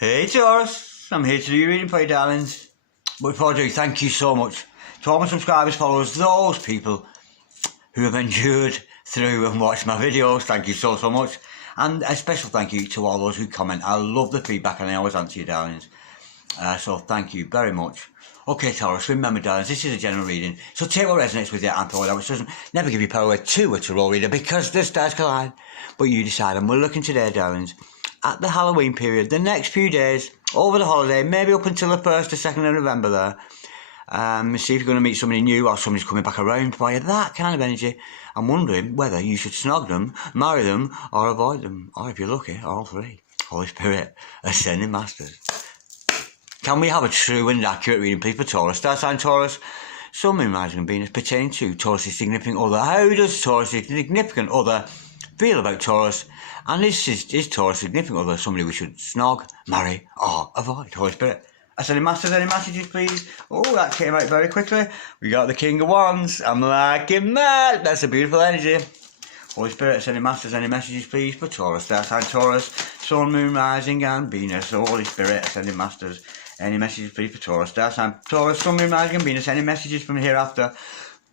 Hey Taurus, I'm here to do your reading for you, darlings. But before I do, thank you so much to all my subscribers, followers, those people who have endured through and watched my videos. Thank you so much. And a special thank you to all those who comment. I love the feedback and I always answer you, darlings. So thank you very much. Okay, Taurus, remember, darlings, this is a general reading. So take what resonates with you and throw it out, which doesn't never give you power away to a tarot reader because the stars collide. But you decide. And we're looking today, darlings, at the Halloween period, the next few days, over the holiday, maybe up until the 1st or 2nd of November there. See if you're going to meet somebody new or somebody's coming back around for you, that kind of energy. I'm wondering whether you should snog them, marry them, or avoid them. Or if you're lucky, all three. Holy Spirit, Ascending Masters. Can we have a true and accurate reading, please, for Taurus? Star sign Taurus, Sun, Moon, Rising and Venus pertaining to Taurus' significant other. How does Taurus' significant other feel about Taurus? And is Taurus' significant other somebody we should snog, marry, or avoid? Holy Spirit. Ascending Masters, any messages, please? Oh, that came out very quickly. We got the King of Wands. I'm liking that. That's a beautiful energy. Holy Spirit, Ascending Masters, any messages, please, for Taurus? Star sign Taurus, Sun, Moon, Rising and Venus. Holy Spirit, Ascending Masters, any messages, please, for Taurus? Star sign Taurus, Sun, Moon, Rising and Venus. Any messages from hereafter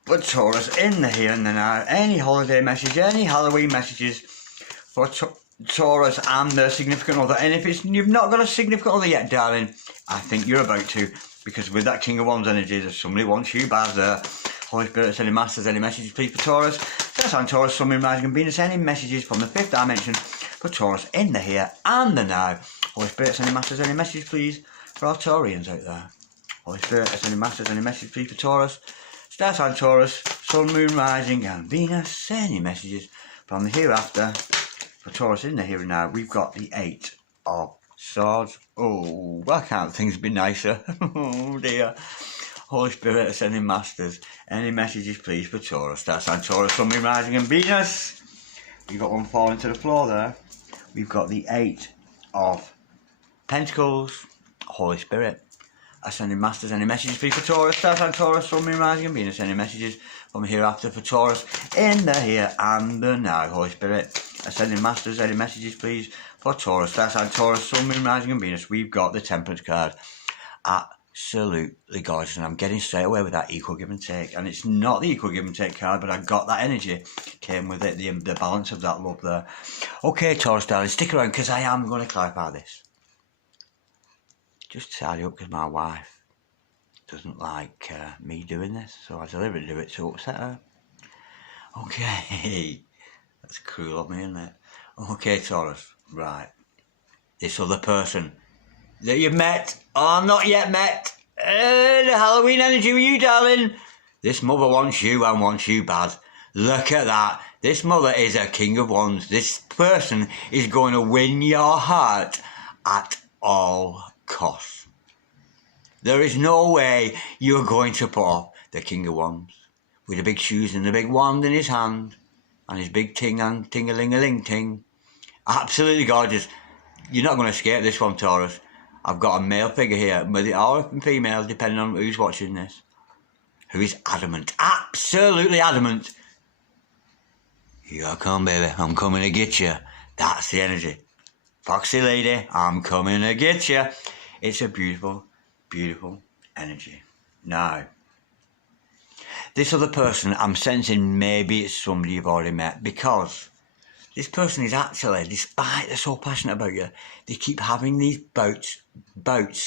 for Taurus in the here and the now? Any holiday message, any Halloween messages for Taurus and their significant other. And if you've not got a significant other yet, darling, I think you're about to, because with that King of Wands energy, there's somebody wants you bad there. Holy Spirit, Ascending Masters, any messages, please, for Taurus? Star sign Taurus, Sun, Moon, Rising and Venus. Any messages from the 5th dimension for Taurus in the here and the now? Holy Spirit, Ascending Masters, any messages, please, for our Taurians out there? Holy Spirit, Ascending Masters, any messages, please, for Taurus? Star sign Taurus, Sun, Moon, Rising and Venus. Any messages from the hereafter for Taurus in the here and now? We've got the 8 of Swords. Oh, why can't things be nicer? Oh dear. Holy Spirit, Ascending Masters, any messages, please, for Taurus? Star sign Taurus, Sun, Moon, Rising and Venus. We've got one falling to the floor there. We've got the 8 of Pentacles. Holy Spirit, Ascending Masters, any messages, please, for Taurus? Star sign Taurus, Sun, Moon, Rising and Venus. Any messages from hereafter for Taurus in the here and the now? Holy Spirit, Ascending Masters, any messages, please, for Taurus? Star sign Taurus, Sun, Moon, Rising and Venus. We've got the Temperance card. Absolutely gorgeous. And I'm getting straight away with that equal give and take. And it's not the equal give and take card, but I got that energy. Came with it, the balance of that love there. Okay, Taurus, darling, stick around because I am going to clarify this. Just tidy up because my wife doesn't like me doing this. So I deliberately do it to upset her. Okay. That's cruel of me, isn't it? Okay, Taurus. Right. This other person that you've met, or not yet met, the Halloween energy with you, darling. This mother wants you and wants you bad. Look at that. This mother is a King of Wands. This person is going to win your heart at all costs. There is no way you're going to put off the King of Wands with the big shoes and the big wand in his hand. And his big ting and ting-a-ling-a-ling-ting. Absolutely gorgeous. You're not going to escape this one, Taurus. I've got a male figure here, or a female, depending on who's watching this, who is adamant. Absolutely adamant. Here I come, baby. I'm coming to get you. That's the energy. Foxy lady, I'm coming to get you. It's a beautiful, beautiful energy. Now, this other person, I'm sensing maybe it's somebody you've already met, because this person is actually, despite they're so passionate about you, they keep having these bouts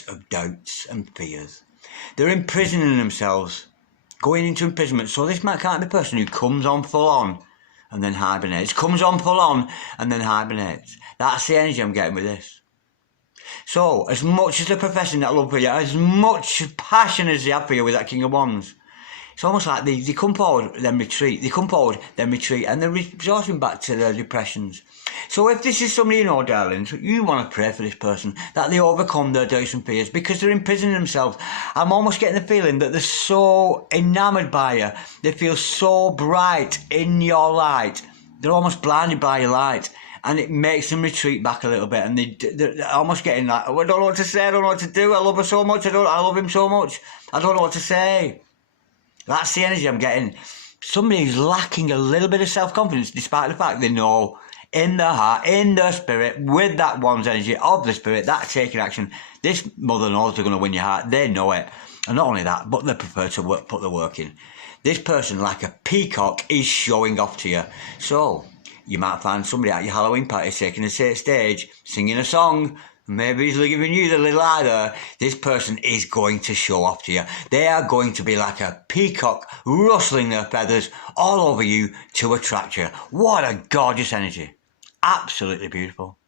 of doubts and fears. They're imprisoning themselves, going into imprisonment. So this can't be a person who comes on full on and then hibernates. Comes on full on and then hibernates. That's the energy I'm getting with this. So, as much as they're professing that love for you, as much passion as they have for you with that King of Wands, it's almost like they come forward, then retreat. They come forward, then retreat. And they're resorting back to their depressions. So if this is somebody you know, darlings, you want to pray for this person, that they overcome their doubts and fears, because they're imprisoning themselves. I'm almost getting the feeling that they're so enamoured by you. They feel so bright in your light. They're almost blinded by your light. And it makes them retreat back a little bit. And they're almost getting like, oh, I don't know what to say, I don't know what to do. I love her so much, I love him so much. I don't know what to say. That's the energy I'm getting. Somebody who's lacking a little bit of self-confidence, despite the fact they know in the heart, in the spirit, with that one's energy of the spirit, that taking action. This mother knows they're going to win your heart. They know it. And not only that, but they're prepared to put the work in. This person, like a peacock, is showing off to you. So you might find somebody at your Halloween party taking a stage, singing a song. Maybe he's giving you the little eye there. This person is going to show off to you. They are going to be like a peacock, rustling their feathers all over you to attract you. What a gorgeous energy. Absolutely beautiful.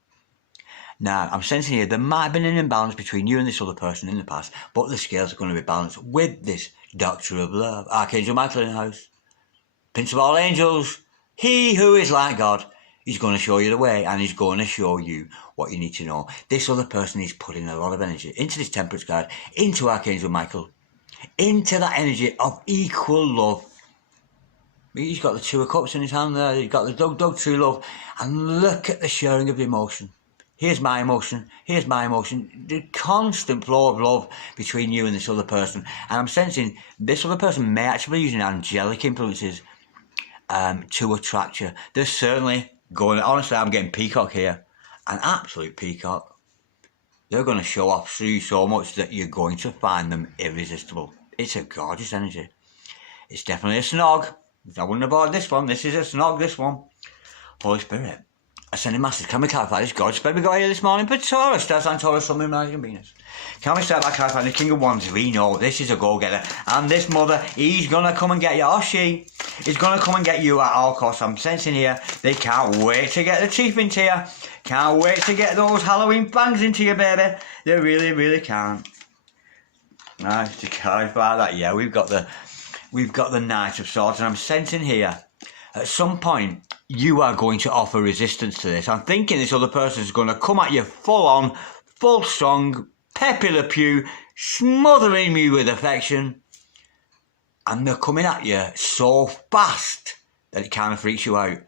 Now, I'm sensing here there might have been an imbalance between you and this other person in the past, but the scales are going to be balanced with this Doctor of Love. Archangel Michael in the house. Prince of all angels. He who is like God. He's going to show you the way, and he's going to show you what you need to know. This other person is putting a lot of energy into this temperance card, into Archangel Michael, into that energy of equal love. He's got the Two of Cups in his hand there. He's got the dog, true love. And look at the sharing of the emotion. Here's my emotion. Here's my emotion. The constant flow of love between you and this other person. And I'm sensing this other person may actually be using angelic influences to attract you. They're certainly going, honestly, I'm getting peacock here. An absolute peacock. They're going to show off through you so much that you're going to find them irresistible. It's a gorgeous energy. It's definitely a Snog. I wouldn't have bought this one. This is a Snog, this one. Holy Spirit. Ascending Masters, can we clarify this gorgeous baby we got here this morning for Taurus? Stars and Taurus, Sun, Moon, Rising, Venus. Can we start by clarifying the King of Wands? We know this is a go-getter. And this mother, he's going to come and get you, or she is going to come and get you at all costs. I'm sensing here, they can't wait to get the teeth into you. Can't wait to get those Halloween fangs into you, baby. They really, really can't. Nice to clarify that. Yeah, we've got the Knight of Swords, and I'm sensing here, at some point, you are going to offer resistance to this. I'm thinking this other person is going to come at you full on, full strong, Pepe Le Pew, smothering you with affection. And they're coming at you so fast that it kind of freaks you out.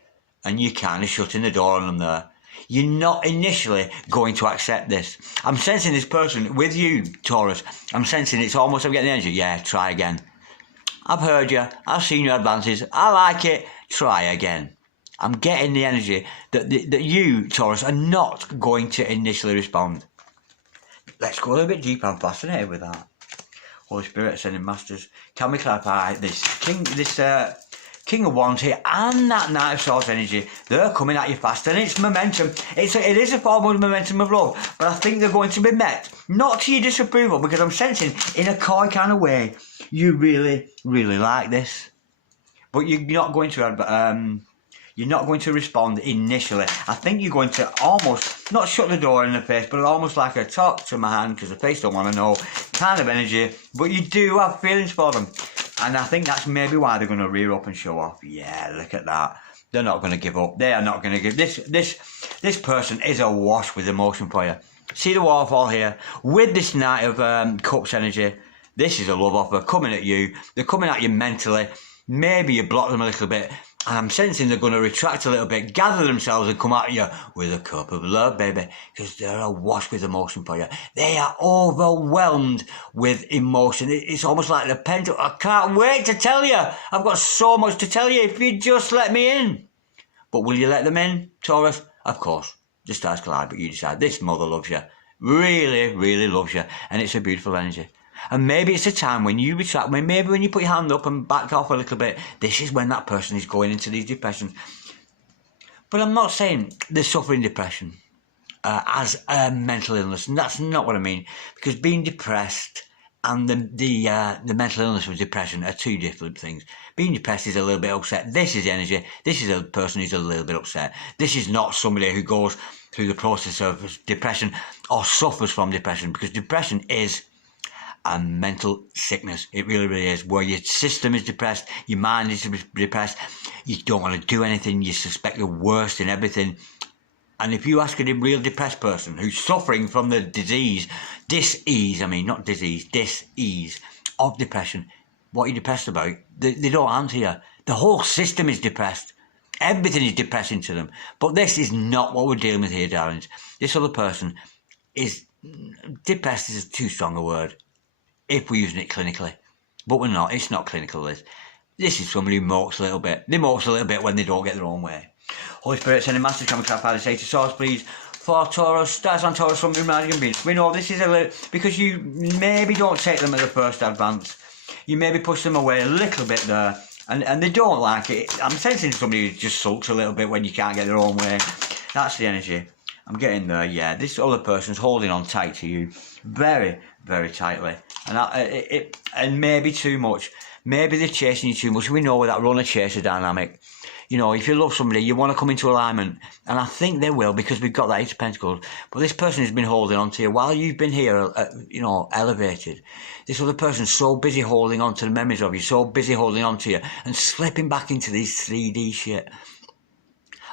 And you're kind of shutting the door on them there. You're not initially going to accept this. I'm sensing this person with you, Taurus. I'm sensing it's almost, I'm getting the energy. Yeah, try again. I've heard you. I've seen your advances. I like it. Try again. I'm getting the energy that you, Taurus, are not going to initially respond. Let's go a little bit deeper. I'm fascinated with that. Holy Spirit, Ascending Masters. Can we clarify this King of Wands here and that Knight of Swords energy? They're coming at you fast, and it's momentum. It is a form of momentum of love, but I think they're going to be met, not to your disapproval, because I'm sensing in a coy kind of way, you really, really like this. But you're not going to respond initially. I think you're going to almost, not shut the door in the face, but almost like a talk to my hand, because the face don't want to know, kind of energy. But you do have feelings for them. And I think that's maybe why they're going to rear up and show off. Yeah, look at that. They're not going to give up. They are not going to give. This person is awash with emotion for you. See the waterfall here? With this Knight of Cups energy, this is a love offer coming at you. They're coming at you mentally. Maybe you block them a little bit. And I'm sensing they're going to retract a little bit, gather themselves and come at you with a cup of love, baby. Because they're awash with emotion for you. They are overwhelmed with emotion. It's almost like the pendulum. I can't wait to tell you. I've got so much to tell you if you just let me in. But will you let them in, Taurus? Of course. The stars collide, but you decide. This mother loves you. Really, really loves you. And it's a beautiful energy. And maybe it's a time when you retract, maybe when you put your hand up and back off a little bit, this is when that person is going into these depressions. But I'm not saying they're suffering depression as a mental illness, and that's not what I mean. Because being depressed and the mental illness with depression are two different things. Being depressed is a little bit upset. This is energy. This is a person who's a little bit upset. This is not somebody who goes through the process of depression or suffers from depression, because depression is a mental sickness. It really, really is. Where your system is depressed, your mind is depressed, you don't want to do anything, you suspect the worst in everything. And if you ask a real depressed person who's suffering from the dis-ease of depression, what you're depressed about, they don't answer you. The whole system is depressed. Everything is depressing to them. But this is not what we're dealing with here, darlings. This other person is depressed is too strong a word if we're using it clinically. But we're not. It's not clinical, this. This is somebody who mopes a little bit. They mopes a little bit when they don't get their own way. Holy Spirit, send a massive coming clap out of say to source, please. For Taurus, stars on Taurus from Rising and Venus. We know this is a little, because you maybe don't take them at the first advance. You maybe push them away a little bit there. And they don't like it. I'm sensing somebody who just sulks a little bit when you can't get their own way. That's the energy. I'm getting there, yeah. This other person's holding on tight to you. Very, very tightly. And maybe too much. Maybe they're chasing you too much. We know with that runner-chaser dynamic. You know, if you love somebody, you want to come into alignment. And I think they will, because we've got that Eight of Pentacles. But this person has been holding on to you while you've been here, you know, elevated. This other person's so busy holding on to the memories of you, so busy holding on to you, and slipping back into these 3D shit.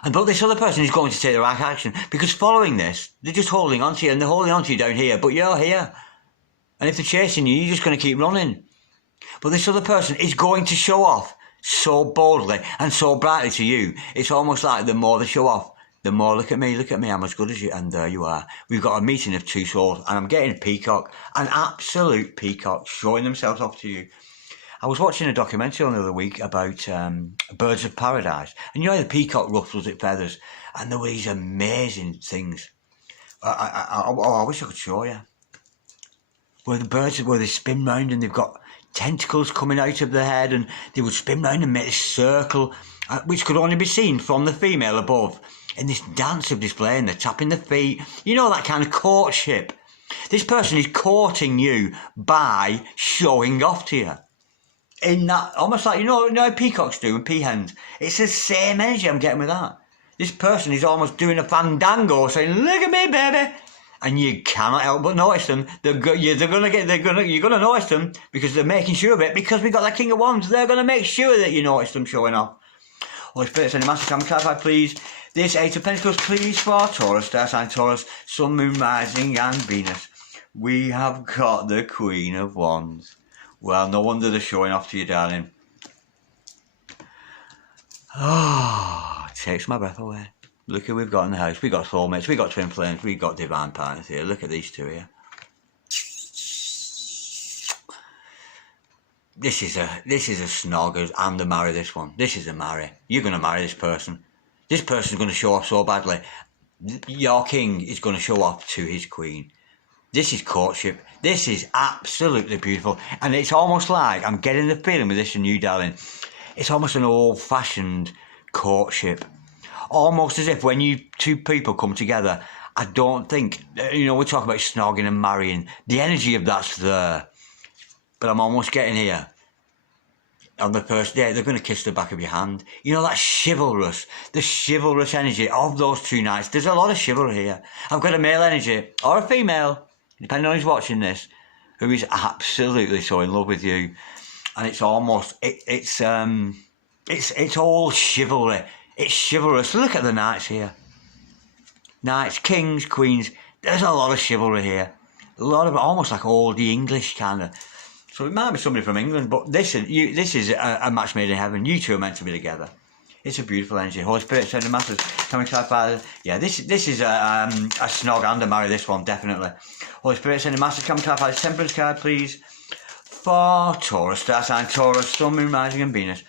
But this other person is going to take the right action, because following this, they're just holding on to you, and they're holding on to you down here, but you're here. And if they're chasing you, you're just going to keep running. But this other person is going to show off so boldly and so brightly to you. It's almost like the more they show off, the more look at me, I'm as good as you, and there you are. We've got a meeting of two souls, and I'm getting a peacock, an absolute peacock, showing themselves off to you. I was watching a documentary the other week about birds of paradise, and you know the peacock ruffles its feathers, and there were these amazing things. I wish I could show you. Where the birds, where they spin round and they've got tentacles coming out of their head, and they would spin round and make this circle, which could only be seen from the female above, in this dance of display, and they're tapping the feet. You know, that kind of courtship. This person is courting you by showing off to you. In that, almost like, you know how peacocks do and peahens? It's the same energy I'm getting with that. This person is almost doing a fandango, saying, look at me, baby. And you cannot help but notice them. You're gonna notice them, because they're making sure of it, because we got that King of Wands. They're gonna make sure that you notice them showing off. Holy Spirit, send a massive time clarify, please. This Eight of Pentacles, please, for Taurus, star sign Taurus, Sun, Moon, Rising, and Venus. We have got the Queen of Wands. Well, no wonder they're showing off to you, darling. Oh, it takes my breath away. Look who we've got in the house. We've got soulmates, we've got twin flames, we've got divine partners here. Look at these two here. This is a snog, and to marry this one. This is a marry. You're going to marry this person. This person's going to show off so badly. Your king is going to show off to his queen. This is courtship. This is absolutely beautiful. And it's almost like, I'm getting the feeling with this and you, darling, it's almost an old-fashioned courtship. Almost as if when you two people come together, I don't think, you know, we talk about snogging and marrying. The energy of that's there. But I'm almost getting here. On the first day, they're going to kiss the back of your hand. You know, that chivalrous, the chivalrous energy of those two nights. There's a lot of chivalry here. I've got a male energy, or a female, depending on who's watching this, who is absolutely so in love with you. And it's almost, it's all chivalry. It's chivalrous. Look at the knights here. Knights, kings, queens. There's a lot of chivalry here. A lot of almost like old English kind of. So it might be somebody from England, but this is a match made in heaven. You two are meant to be together. It's a beautiful energy. Holy Spirit, send a massive coming to our Father. Yeah, this is a snog and a marry. This one definitely. Holy Spirit, send a massive coming to our Father. Temperance card, please. For Taurus, star sign Taurus, Sun, Moon, Rising, and Venus.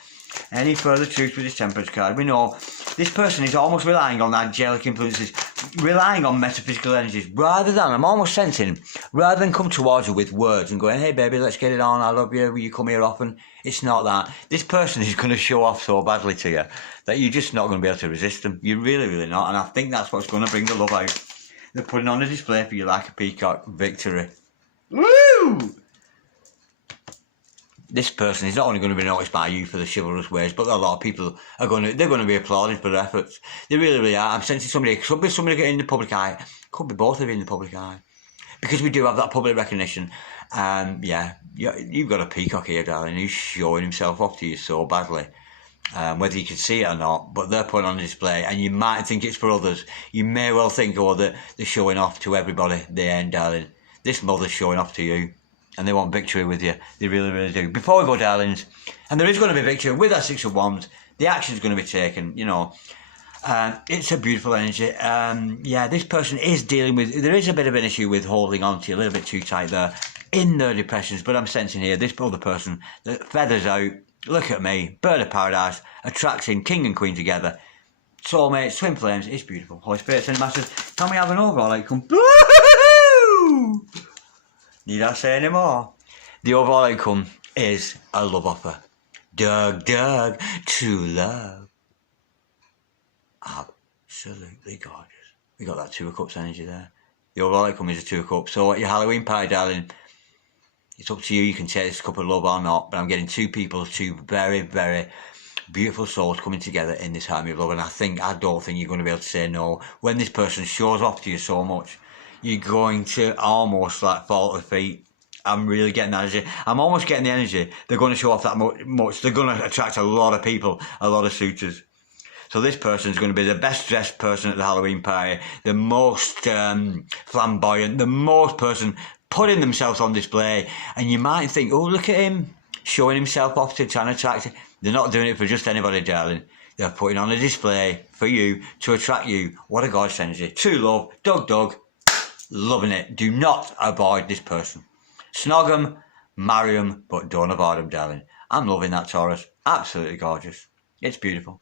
Any further truth with this temperance card? We know this person is almost relying on angelic influences, relying on metaphysical energies, rather than, I'm almost sensing, rather than come towards you with words and going, hey baby, let's get it on, I love you, will you come here often? It's not that. This person is going to show off so badly to you that you're just not going to be able to resist them. You're really, really not. And I think that's what's going to bring the love out. They're putting on a display for you like a peacock. Victory. Woo! This person is not only going to be noticed by you for the chivalrous ways, but a lot of people are going to be applauded for their efforts. They really, really are. I'm sensing somebody, could be somebody in the public eye, could be both of you in the public eye. Because we do have that public recognition. Yeah, you've got a peacock here, darling, who's showing himself off to you so badly. Whether you can see it or not, but they're putting on a display, and you might think it's for others. You may well think, oh, they're showing off to everybody. They ain't, darling. This mother's showing off to you. And they want victory with you. They really, really do. Before we go, darlings, and there is going to be victory with that Six of Wands. The action's going to be taken, you know. It's a beautiful energy. Yeah, this person is dealing with, there is a bit of an issue with holding on to you a little bit too tight there in their depressions. But I'm sensing here, this other person, the feathers out, look at me, bird of paradise, attracting king and queen together. soulmates, twin flames. It's beautiful. Holy Spirit, send masters. Can we have an overall outcome? Woo-hoo! Need I say any more? The overall outcome is a love offer. Doug, true love. Absolutely gorgeous. We got that Two of Cups energy there. The overall outcome is a Two of Cups. So at your Halloween party, darling, it's up to you. You can take this cup of love or not. But I'm getting two people, two very, very beautiful souls coming together in this harmony of love. And I don't think you're going to be able to say no. When this person shows off to you so much, you're going to almost like fall at the feet. I'm really getting that energy. I'm almost getting the energy. They're going to show off that much. They're going to attract a lot of people, a lot of suitors. So this person's going to be the best dressed person at the Halloween party, the most flamboyant, the most person putting themselves on display. And you might think, oh, look at him showing himself off to try and attract you. They're not doing it for just anybody, darling. They're putting on a display for you to attract you. What a gorgeous energy. True love. Doug. Loving it. Do not avoid this person. Snog them, marry them, but don't avoid them, darling. I'm loving that, Taurus. Absolutely gorgeous. It's beautiful.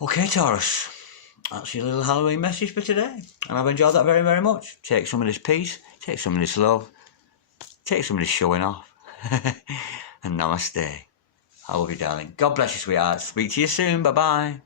Okay, Taurus. That's your little Halloween message for today. And I've enjoyed that very, very much. Take some of this peace. Take some of this love. Take some of this showing off. And namaste. I love you, darling. God bless you, sweetheart. Speak to you soon. Bye-bye.